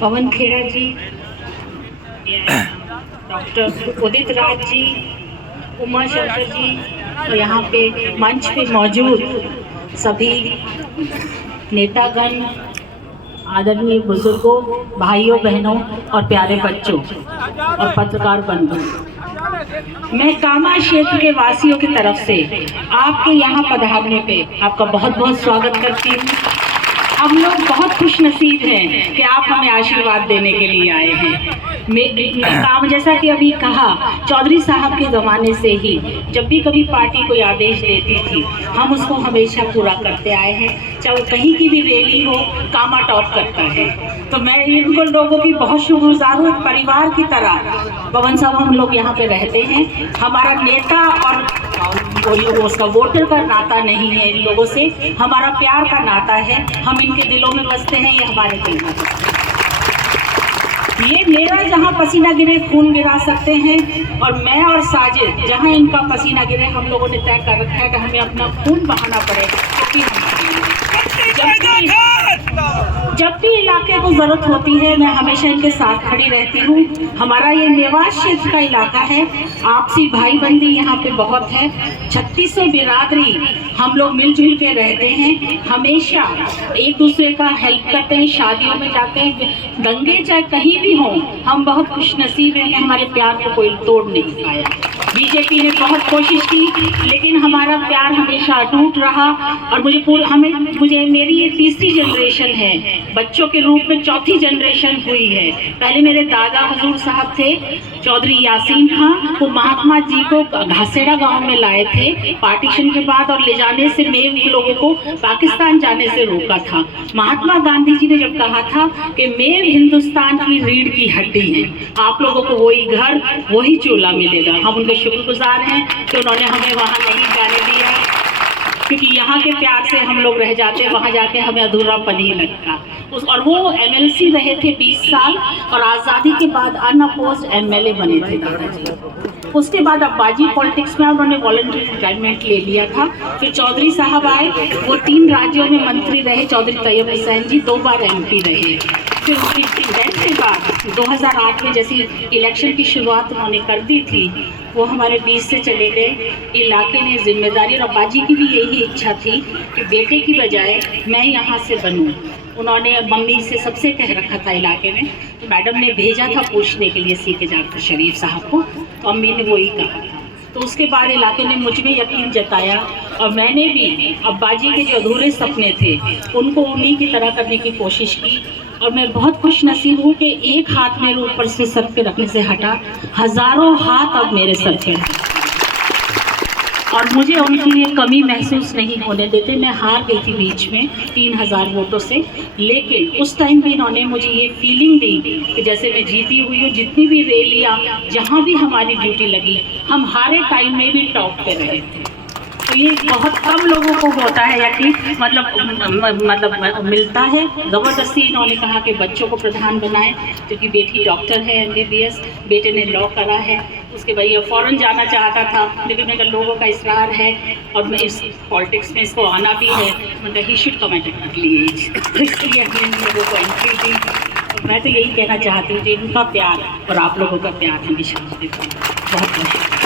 पवन खेड़ा जी, doctor Udit Raj ji, Uma Shankar ji और यहाँ पे मंच पे मौजूद सभी नेतागण, आदरणीय बुजुर्गों, भाइयों बहनों और प्यारे बच्चों और पत्रकार बंधु, मैं कामा क्षेत्र के वासियों की तरफ से आपके यहाँ पधारने पे आपका बहुत बहुत स्वागत करती हूँ। हम लोग बहुत खुश नसीब हैं कि आप हमें आशीर्वाद देने के लिए आए हैं। काम जैसा कि अभी कहा, चौधरी साहब के ज़माने से ही जब भी कभी पार्टी कोई आदेश देती थी, हम उसको हमेशा पूरा करते आए हैं। चाहे कहीं की भी रैली हो, कामा टॉप करता है। तो मैं इनको लोगों की बहुत शुक्रगुजार हूँ। परिवार की तरह पवन साहब हम लोग यहाँ पे रहते हैं। हमारा नेता और उसका वोटर का नाता नहीं है, इन लोगों से हमारा प्यार का नाता है। हम इनके दिलों में बसते हैं, ये हमारे दिल में बसते हैं। ये मेरा जहाँ पसीना गिरे खून गिरा सकते हैं, और मैं और साजिद जहाँ इनका पसीना गिरे हम लोगों ने तय कर रखा है कि हमें अपना खून बहाना पड़ेगा, क्योंकि जब भी इलाके को जरूरत होती है मैं हमेशा इनके साथ खड़ी रहती हूँ। हमारा ये मेवात क्षेत्र का इलाका है, आपसी भाई बंदी यहाँ पे बहुत है। 3600 बिरादरी हम लोग मिलजुल के रहते हैं, हमेशा एक दूसरे का हेल्प करते हैं, शादियों में जाते हैं, दंगे चाहे कहीं भी हों। हम बहुत खुशनसीब हैं कि हमारे प्यार को कोई तोड़ नहीं पाया। बीजेपी ने बहुत कोशिश की, लेकिन हमारा प्यार हमेशा अटूट रहा। और मुझे मेरी ये तीसरी जनरेशन है, बच्चों के रूप में चौथी जनरेशन हुई है। पहले मेरे दादा हुजूर साहब थे, चौधरी यासीन खां, वो महात्मा जी को घासेड़ा गांव में लाए थे पार्टीशन के बाद, और ले जाने से मेव लोगों को पाकिस्तान जाने से रोका था। महात्मा गांधी जी ने जब कहा था कि मेव हिंदुस्तान की रीढ़ की हड्डी है, आप लोगों को वही घर वही चूल्हा मिलेगा। हम उनके शुक्रगुजार हैं कि उन्होंने हमें वहाँ नहीं जाने दिया, क्योंकि यहाँ के प्यार से हम लोग रह जाते, वहाँ जाके हमें अधूरापन ही लगता। और वो एमएलसी रहे थे 20 साल, और आज़ादी के बाद अनअपोज्ड एमएलए बने थे दादाजी। उसके बाद अब्बाजी पॉलिटिक्स में उन्होंने वॉलंटरी रिटायरमेंट ले लिया था। फिर चौधरी साहब आए, वो 3 राज्यों में मंत्री रहे। चौधरी तैयब हुसैन जी 2 बार MP रहे। फिर उनकी डेथ के बाद 2008 में जैसी इलेक्शन की शुरुआत उन्होंने कर दी थी, वो हमारे बीच से चले गए। इलाके ने जिम्मेदारी, और अब्बाजी की भी यही इच्छा थी कि बेटे की बजाय मैं यहाँ से बनूँ। उन्होंने मम्मी से सबसे कह रखा था इलाके में, तो मैडम ने भेजा था पूछने के लिए सीके जाकर शरीफ साहब को, तो अम्मी ने वही कहा था। तो उसके बाद इलाके ने मुझ में यकीन जताया, और मैंने भी अब्बाजी के जो अधूरे सपने थे उनको उन्हीं की तरह करने की कोशिश की। और मैं बहुत खुश नसीब हूँ कि एक हाथ मेरे ऊपर से सर पे रखने से हटा, हज़ारों हाथ अब मेरे सर पे हैं, और मुझे उनकी ये कमी महसूस नहीं होने देते। मैं हार गई थी बीच में 3000 वोटों से, लेकिन उस टाइम भी इन्होंने मुझे ये फीलिंग दी कि जैसे मैं जीती हुई हूँ। जितनी भी रैलियाँ, जहाँ भी हमारी ड्यूटी लगी, हम हारे टाइम में भी टॉप पे रहे थे। तो ये बहुत कम लोगों को होता है, या कि मतलब मिलता है। ज़बरदस्ती इन्होंने कहा कि बच्चों को प्रधान बनाएं, क्योंकि बेटी डॉक्टर है MBBS, बेटे ने लॉ करा है। उसके भैया फ़ौरन जाना चाहता था, लेकिन मेरे लोगों का इसरार है, और मैं इस पॉलिटिक्स में इसको आना भी है, मतलब he should come at early age. तो इसलिए हमने इन लोगों को एंट्री दी। और मैं तो यही कहना चाहती हूँ कि इनका प्यार और आप लोगों का प्यार हमेशा बहुत बहुत